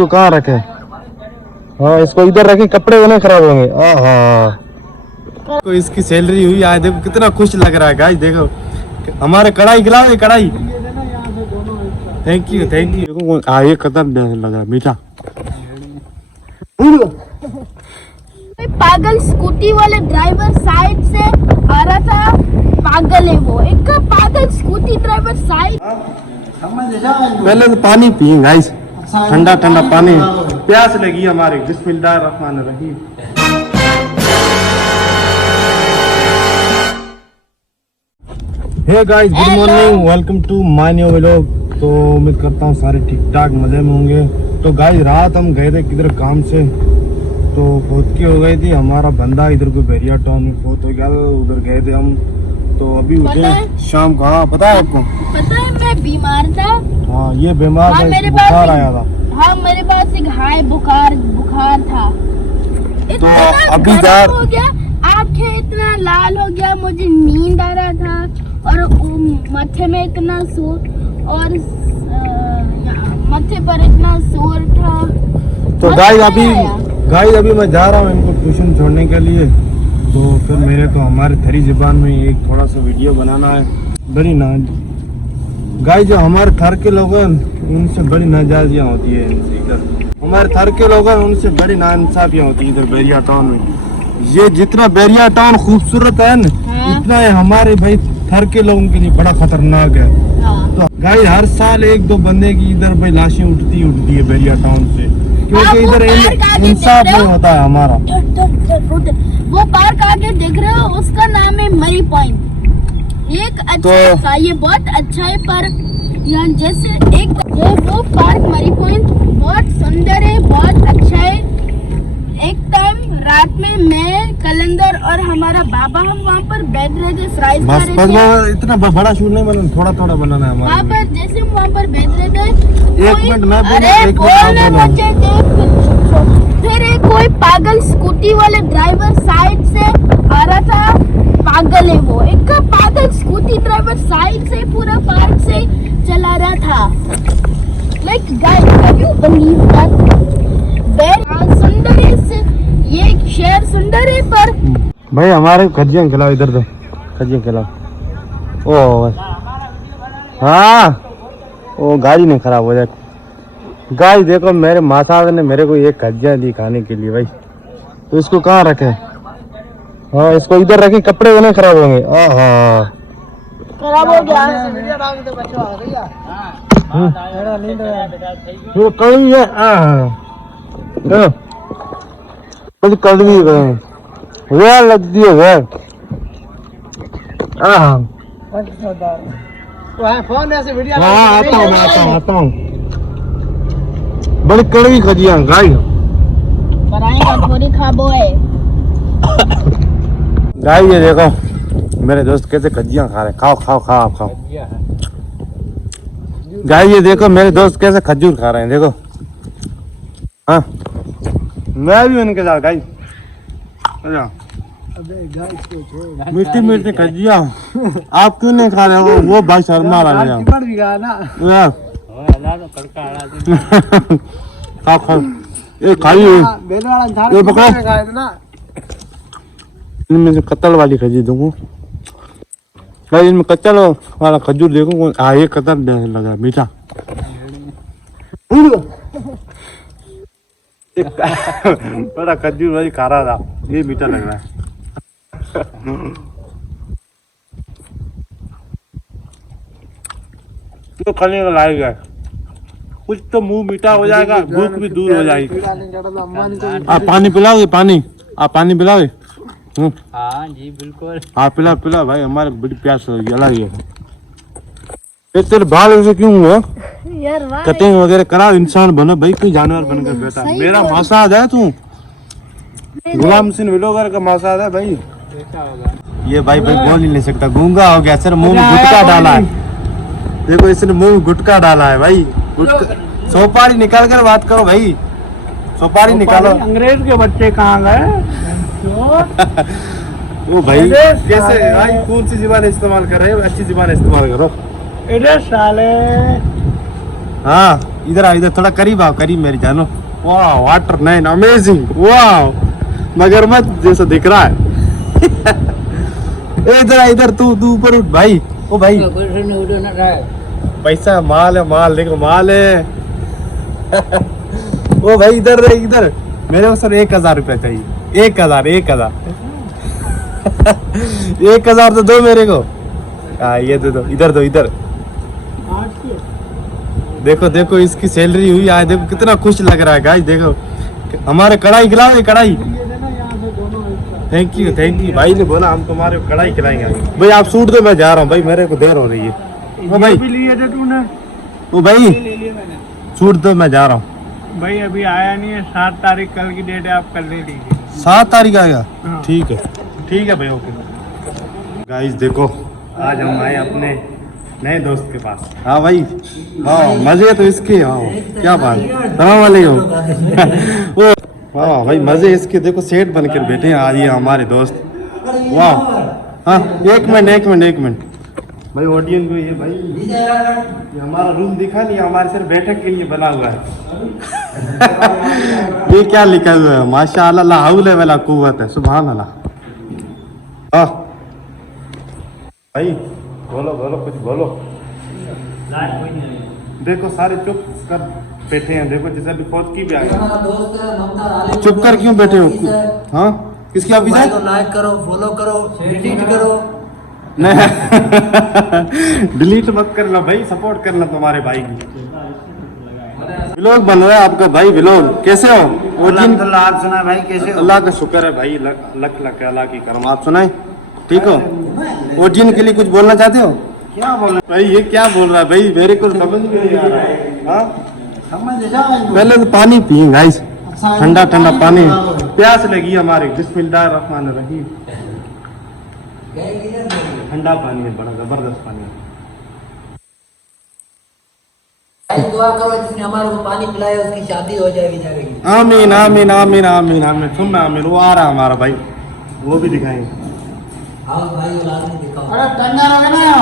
तो कहाँ रखे? हाँ इसको इधर रखे, कपड़े नहीं खराब होंगे। तो इसकी सैलरी हुई आज, देखो कितना खुश लग रहा है गाइस। देखो हमारे कढ़ाई खिलाओ, कढ़ाई। Thank you thank you. देखो ये कदर लगा मीठा। पागल स्कूटी वाले ड्राइवर साइड से आ रहा था, पागल है वो, एक पागल स्कूटी ड्राइवर साइड। पहले तो पानी पिए गाइस, ठंडा ठंडा पानी, प्यास लगी हमारे। बिस्मिल्लाहिर्रहमानिर्रहीम। Hey guys, good morning, welcome to my new vlog. तो उम्मीद करता हूँ सारे ठीक ठाक मजे में होंगे। तो गाइस रात हम गए थे किधर काम से, तो फौत हो गई थी। हमारा बंदा इधर को बैरिया टाउन में फौत हो गया, उधर गए थे हम। तो अभी उठे शाम को। हाँ पता है आपको? पता है मैं बीमार था। हाँ ये बीमार हाँ, है, बुखार आया था। हाँ मेरे पास एक हाई बुखार था। इतना अभी गरम हो गया, आंखें इतना लाल हो गया, मुझे नींद आ रहा था और माथे में इतना शोर और माथे पर इतना शोर था। तो गाइस अभी मैं जा रहा हूँ इनको ट्यूशन छोड़ने के लिए। तो फिर मेरे को हमारे थरी ज़बान में एक थोड़ा सा वीडियो बनाना है। बड़ी ना गाइस, जो हमारे थर के लोग हैं उनसे बड़ी नाजायजियाँ होती है इधर। हमारे थर के लोग हैं उनसे बड़ी नाइंसाफियाँ होती है इधर बैरिया टाउन में। ये जितना बैरिया टाउन खूबसूरत है न, इतना है हमारे भाई थर के लोगों के लिए बड़ा खतरनाक है। तो गाइस हर साल एक दो बंदे की इधर भाई लाशें उठती है बैरिया टाउन से, क्योंकि इधर इंसाफ नहीं होता है हमारा। वो पार्क आगे देख रहे हो, उसका नाम है मरी पॉइंट। एक अच्छा ये बहुत अच्छा है, पर यहाँ जैसे ये वो पार्क मरी पॉइंट बहुत सुंदर है, बहुत अच्छा है। एक टाइम रात में मैं कलंदर और हमारा बाबा हम वहाँ पर बैठ रहे थे, फ्राइज खा रहे थे। इतना बड़ा शूट नहीं बनाना, थोड़ा थोड़ा बनाना है हमारा। वहाँ पर जैसे हम वहाँ पर बैठ रहे थे, एक मिनट मैं फिर एक कोई पागल स्कूटी वाले ड्राइवर साइड से आ रहा था, पागल है वो, एक पागल स्कूटी ड्राइवर साइड से पूरा पार्क से चला रहा था। Like guys, can you believe that? सुंदर है, ये शहर सुंदर है, पर भाई हमारे खजियां खिलाओ, इधर दो खजियां खिलाओ। ओ हाँ, वो गाड़ी नहीं खराब हो जाए। गाइस देखो मेरे माँ साहब ने मेरे को ये खजियां दी खाने के लिए भाई। तो इसको कहाँ रखे? हाँ इसको इधर रखे, कपड़े नहीं खराब होंगे। खराब हो गया। कड़वी है, कड़वी है, लगती है फोन ऐसे वीडियो आता हूँ। बड़ी कड़वी खजियां गाइस, थोड़ी खाबो है। गाइस ये देखो मेरे दोस्त कैसे खजियां खा रहे। खाओ खाओ खाओ आप खाओ। गाइस ये देखो मेरे दोस्त कैसे खजूर खा रहे हैं, देखो। हाँ मैं भी उनके साथ गाइस। मीठी मीठी खजियां आप क्यों नहीं खा रहे हो? वो भाई शर्मा रहा है। खाओ खाओ, ये खाई ये पकड़ो। इनमें से कत्तल वाली खजूर दूंगा भाई, इनमें कच्चा वाला खजूर देखो। ये कतर लगा मीठा। बड़ा खजूर भाई खा रहा था, ये मीठा लग रहा है। तो खाने का लायक है, कुछ तो मुंह मीठा हो जाएगा, भूख भी दूर हो जाएगी। आप पानी पिलाओगे? आप पानी पिलाओगे? हाँ जी बिल्कुल। हाँ पिला पिला भाई, हमारे बड़ी प्यास होगी अलग ही है। तेरे बाल ऐसे क्यों हुआ? यार कटिंग वगैरह करा, इंसान बनो भाई, कोई जानवर बनकर बैठा। मेरा मसाज है तू, गुलाम सिंह व्लॉगर का मसाज है भाई। ये भाई बोल ही नहीं सकता, गूंगा हो गया सर, मुंह में गुटखा डाला है। देखो इसने मुंह में गुटखा डाला है भाई। सोपारी निकाल कर बात करो भाई, सोपारी निकालो। अंग्रेज के बच्चे कहाँ गए? ओ भाई कैसे भाई, कौन सी जुबान इस्तेमाल कर रहे हो? अच्छी जुबान इस्तेमाल करो। इधर साले। हाँ इधर आ, इधर थोड़ा करीब आओ, करीब मेरी जानो। वाह वाटर नाइन अमेजिंग, वाह मगरमच्छ जैसा दिख रहा है। ए, इधर आ, इधर तू ऊपर उठ भाई। ओ भाई पैसा माल है, माल देखो माल है। ओ भाई इधर रे, इधर मेरे को सर 1000 रुपया चाहिए। 1000 1000 तो दो मेरे को। हाँ ये दे दो, इधर दो, इधर देखो देखो इसकी सैलरी हुई आज, देखो कितना खुश लग रहा है गाइस। देखो हमारे कढ़ाई खिलाओ, कढ़ाई। थैंक यू भाई ने बोला हम तुम्हारे कढ़ाई खिलाएंगे। भाई आप सूट दो, मैं जा रहा हूँ भाई, मेरे को देर हो रही है। ओ भाई लिए थे तूने? ओ भाई ले लिए मैंने सूट दो, मैं जा रहा हूँ। भाई अभी आया नहीं है, 7 तारीख कल की डेट है, आप कल ले लीजिए। 7 तारीख आएगा? हाँ। ठीक है भाई, ओके। गाइस देखो आज हम आए अपने नए दोस्त के पास। हाँ भाई, हाँ मजे तो इसके। हाँ क्या बात, सलाम वालेकुम। वो हाँ भाई मजे इसके, देखो सेठ बनकर बैठे हैं आज ये हमारे दोस्त। वाह हाँ एक मिनट भाई, ऑडियंस को ये भाई ये हमारा रूम दिखा नहीं, हमारे सिर्फ बैठक के लिए बना हुआ है। ये क्या लिखा हुआ है, माशाअल्लाह ला हौला वला कुव्वत है, सुभान अल्लाह। हाँ भाई बोलो कुछ बोलो। देखो सारे चुप कर बैठे हैं, देखो जैसे अभी फौज की भी आ गया। चुप कर क्यों बैठे हो? हाँ किसकी ऑफिस है? तो लाइक करो, फॉलो करो, डिलीट करो। नहीं डिलीट मत करना भाई, सपोर्ट करना तुम्हारे भाई की। व्लॉग बन रहा है आपका भाई, व्लॉग कैसे हो? अल्हम्दुलिल्लाह, आप सुना भाई कैसे हो? अल्लाह का शुक्र है भाई, लख लख अल्लाह की करम। आप सुनाए ठीक हो? ओजिन के लिए कुछ बोलना चाहते हो? क्या बोल रहे भाई ये क्या बोल रहा है भाई, मेरे को समझ में नहीं आ रहा है। हाँ समझ जाओ। पहले तो पानी पिए गाइस, ठंडा पानी, प्यास लगी हमारे। बिस्मिल्लाहिर्रहमानिर्रहीम। ठंडा पानी है, बड़ा जबरदस्त पानी है। दुआ करो जिसने हमारे को पानी पिलाया उसकी शादी हो जाएगी जाएगी। आमीन आमीन आमीन आमीन आमीन। सुनना आमीन, वो आ रहा है हमारा भाई, वो भी दिखाएंगे। आओ भाई, आदमी दिखाओ। अरे टंगा रहे ना।